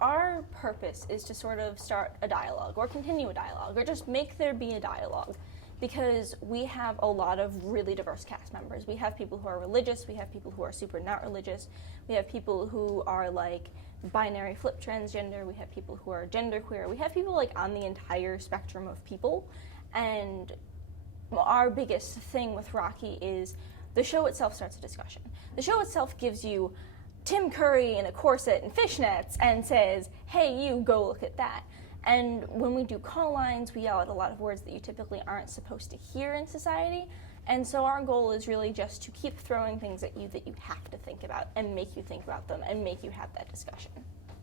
our purpose is to sort of start a dialogue or continue a dialogue or just make there be a dialogue, because we have a lot of really diverse cast members. We have people who are religious, we have people who are super not religious, we have people who are like binary flip transgender, we have people who are genderqueer, we have people like on the entire spectrum of people. And our biggest thing with Rocky is the show itself starts a discussion. The show itself gives you Tim Curry in a corset and fishnets and says, hey, you, go look at that. And when we do call lines, we yell out a lot of words that you typically aren't supposed to hear in society. And so our goal is really just to keep throwing things at you that you have to think about and make you think about them and make you have that discussion.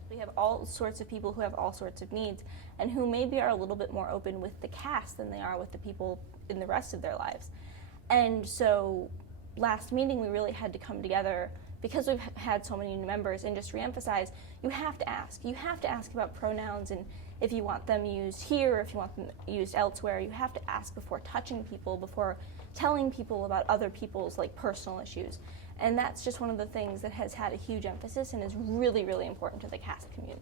We have all sorts of people who have all sorts of needs and who maybe are a little bit more open with the cast than they are with the people in the rest of their lives. And so last meeting we really had to come together because we've had so many new members and just reemphasize, you have to ask. You have to ask about pronouns and if you want them used here or if you want them used elsewhere. You have to ask before touching people, before telling people about other people's like personal issues. And that's just one of the things that has had a huge emphasis and is really, really important to the cast community.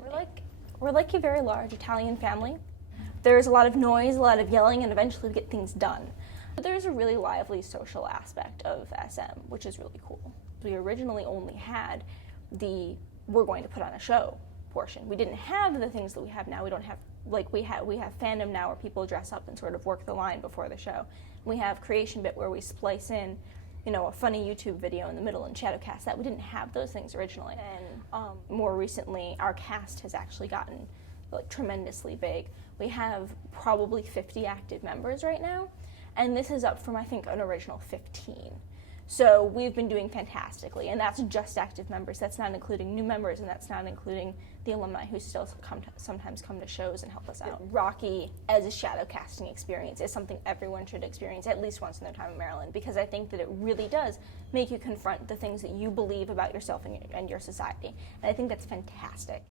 We're like a very large Italian family. There's a lot of noise, a lot of yelling, and eventually we get things done. But there's a really lively social aspect of SM, which is really cool. We originally only had the we're going to put on a show portion. We didn't have the things that we have now. We don't have, like, we have fandom now where people dress up and sort of work the line before the show. We have creation bit where we splice in, you know, a funny YouTube video in the middle and shadowcast that. We didn't have those things originally. And more recently, our cast has actually gotten like tremendously big. We have probably 50 active members right now, and this is up from, I think, an original 15. So we've been doing fantastically, and that's just active members. That's not including new members, and that's not including the alumni who still sometimes come to shows and help us out. Rocky as a shadow casting experience is something everyone should experience at least once in their time in Maryland, because I think that it really does make you confront the things that you believe about yourself and your society, and I think that's fantastic.